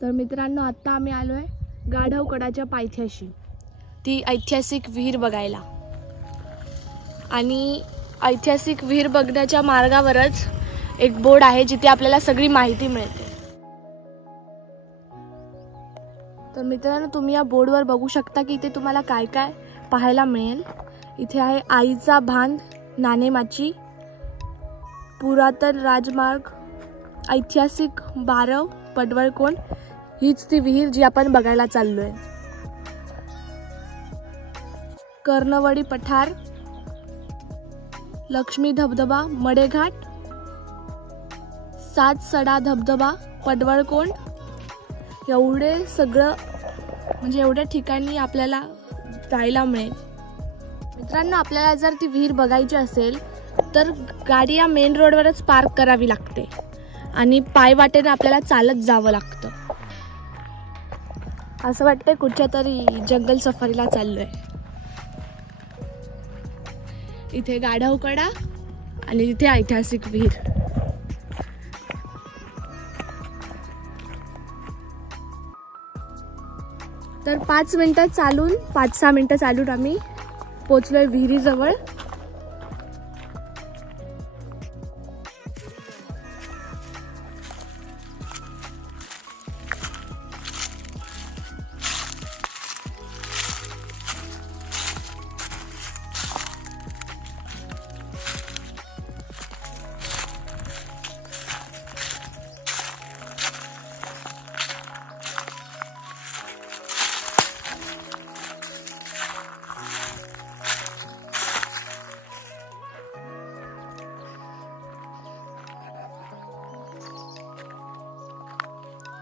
तर मित्रांनो, आत्ता आम्ही आलो आहे गाढवकडाच्या पायथ्याशी, ती ऐतिहासिक विहीर बघायला. आणि ऐतिहासिक विहीर बघण्याच्या मार्गावरच एक बोर्ड आहे जिथे आपल्याला सगळी माहिती मिळते. तर मित्रांनो, तुम्ही या बोर्डवर बघू शकता की इथे तुम्हाला काय काय पाहायला मिळेल. इथे आहे आईचा भांड, नाणेमाची, पुरातन राजमार्ग, ऐतिहासिक बारव, पडवळकोंड. हीच ती विहीर जी आपण बघायला चाललोय. कर्णवडी पठार, लक्ष्मी धबधबा, मडेघाट, सात सडा धबधबा, पडवळकोंड. एवढे सगळं म्हणजे एवढ्या ठिकाणी आपल्याला जायला मिळेल. मित्रांनो, आपल्याला जर ती विहीर बघायची असेल तर गाडी या मेन रोडवरच पार्क करावी लागते आणि पायवाटेने आपल्याला चालत जावं लागतं. असं वाटतंय कुठच्या तरी जंगल सफारीला चाललोय. इथे गाढवकडा आणि इथे ऐतिहासिक विहीर. तर 5 मिनिटं चालून 5-6 मिनिटं चालून आम्ही पोचलोय विहिरीजवळ.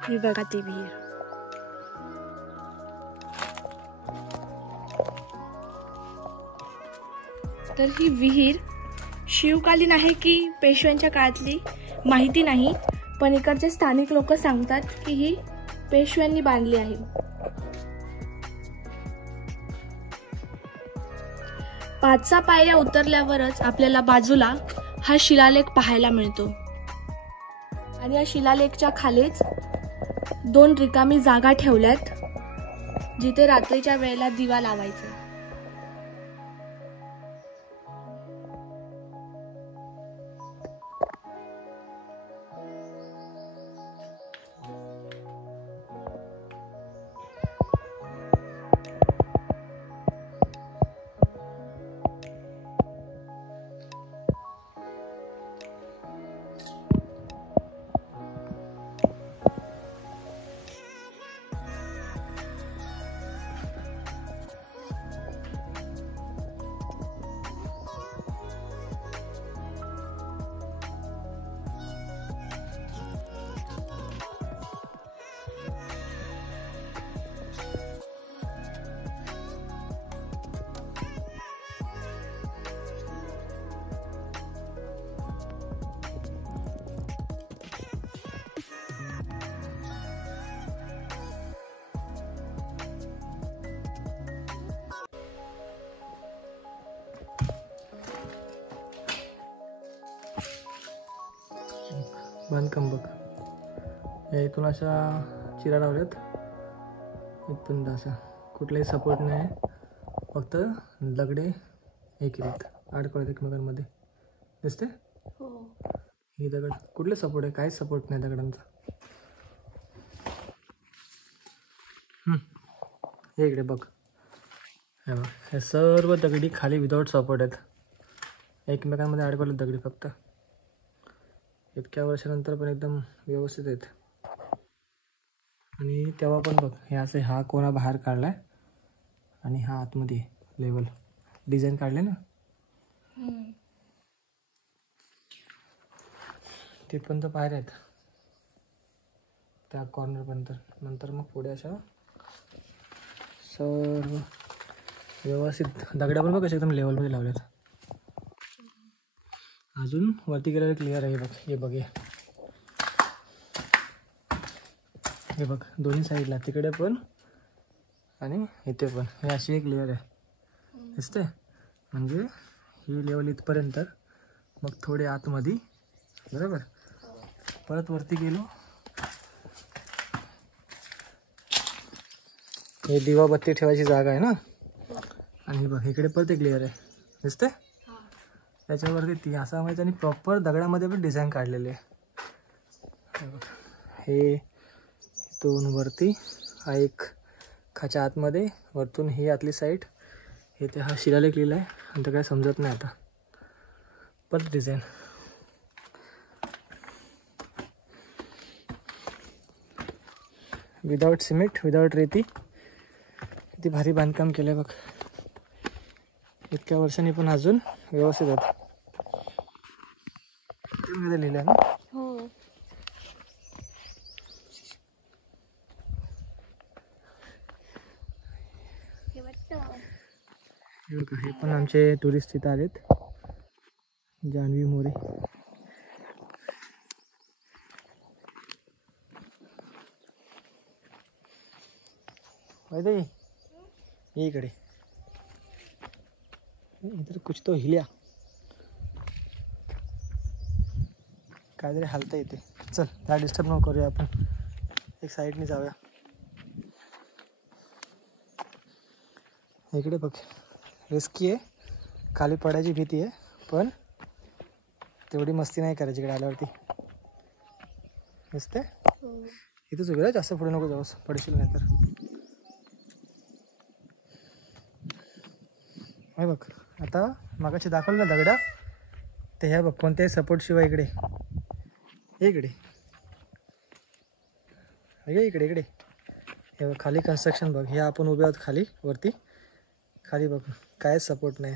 ही बघा ती विहीर. तर ही विहीर शिवकालीन आहे की पेशव्यांच्या काळातली माहिती नाही, पण इकडचे स्थानिक लोक सांगतात की ही पेशव्यांनी बांधली आहे. पाच पायऱ्या उतरल्यावरच आपल्याला बाजूला हा शिलालेख पाहायला मिळतो. आणि या शिलालेखच्या खालीच 2 रिकामी जागा ठेवल्यात जिथे रात्रीच्या वेळेला दिवा लावायचा. बांधकाम बघ, या इथून अशा चिरा लावल्यात, इथपर्यंत असा कुठलाही सपोर्ट नाही, फक्त दगडे एक रीत अडकवत एकमेकांमध्ये. दिसते ही दगड, कुठले सपोर्ट आहे? काहीच सपोर्ट नाही दगडांचा. हे इकडे बघ, हे बघ, हे सर्व दगडी खाली विदाऊट सपोर्ट आहेत, एकमेकांमध्ये अडकवले दगडी फक्त. इतक्या वर्षानंतर पण एकदम व्यवस्थित आहेत. आणि तेव्हा पण बघ, हे असे हा कोणा बाहेर काढलाय आणि हा आतमध्ये लेवल डिझाईन काढले ना, तिथपर्यंत पायऱ्या आहेत त्या कॉर्नरपर्यंत. नंतर मग पुढे अशा सर्व व्यवस्थित दगड्या पण बघ कशा एकदम लेवलमध्ये लावल्यात. अजून वरती गेलेलं क्लिअर आहे. बघ हे बघ, हे बघ दोन्ही साईडला, तिकडे पण आणि इथे पण, हे अशी एक लेअर आहे. दिसते म्हणजे ही लेवल इथपर्यंत, मग थोडे आतमध्ये बरोबर. परत वरती गेलो हे दिवा बत्ती ठेवायची जागा आहे ना. आणि बघ इकडे परत एक लेअर आहे, दिसते त्याच्यावरती ती असा माहिती आणि प्रॉपर दगडामध्ये पण डिझाईन काढलेली आहे. हे इथून वरती हा एक खाच्या आतमध्ये, वरतून ही आतली साईड, हे ते हा शिलालेख लिहिला आहे आणि ते काय समजत नाही आता. परत डिझाईन विदाउट सिमेंट, विदाउट रेती. किती भारी बांधकाम केलं आहे बघ. इतक्या वर्षांनी पण अजून व्यवस्थित होतं. मध्ये लिहिलं आहे ना. हो. हे पण आमचे टुरिस्ट इथं आलेत, जान्हवी मोरे. वैदे ये इकडे, इधर कुछ तो हिल्या, काहीतरी हलता येते. चल त्या डिस्टर्ब नको करूया, आपण एक साईडने जाऊया. इकडे बघ, रिस्की आहे, खाली पडायची भीती आहे, पण तेवढी मस्ती नाही करायची इकडे आल्यावरती. दिसते इथंच उभे, जास्त पुढे नको जाऊस, पडशील नाही तर. हे बघ आता मागाशी दाखवलं ना दगडा, ते ह्या बघ कोणत्याही सपोर्ट शिवाय इकडे इकडे इकडे इकडे हे बघ खाली कन्स्ट्रक्शन बघ. हे आपण उभे आहोत खाली, वरती खाली बघ कायच सपोर्ट नाही,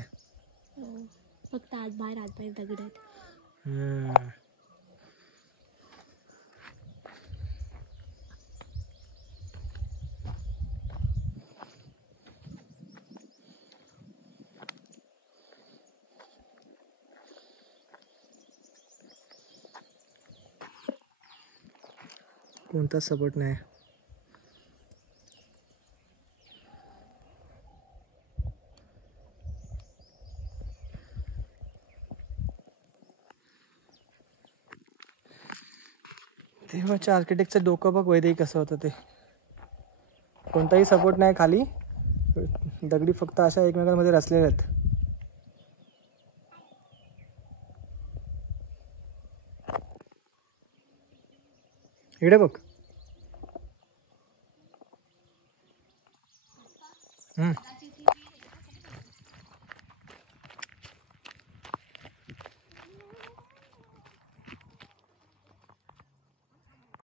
फक्त आत बाहेर दगड आहेत. कोणताच सपोर्ट नाही. तेव्हाच्या आर्किटेक्टचं डोकं बघ वैद्य कसं होतं ते. कोणताही सपोर्ट नाही खाली, दगडी फक्त अशा एकमेकांमध्ये रचलेल्या आहेत. इकडे बघ.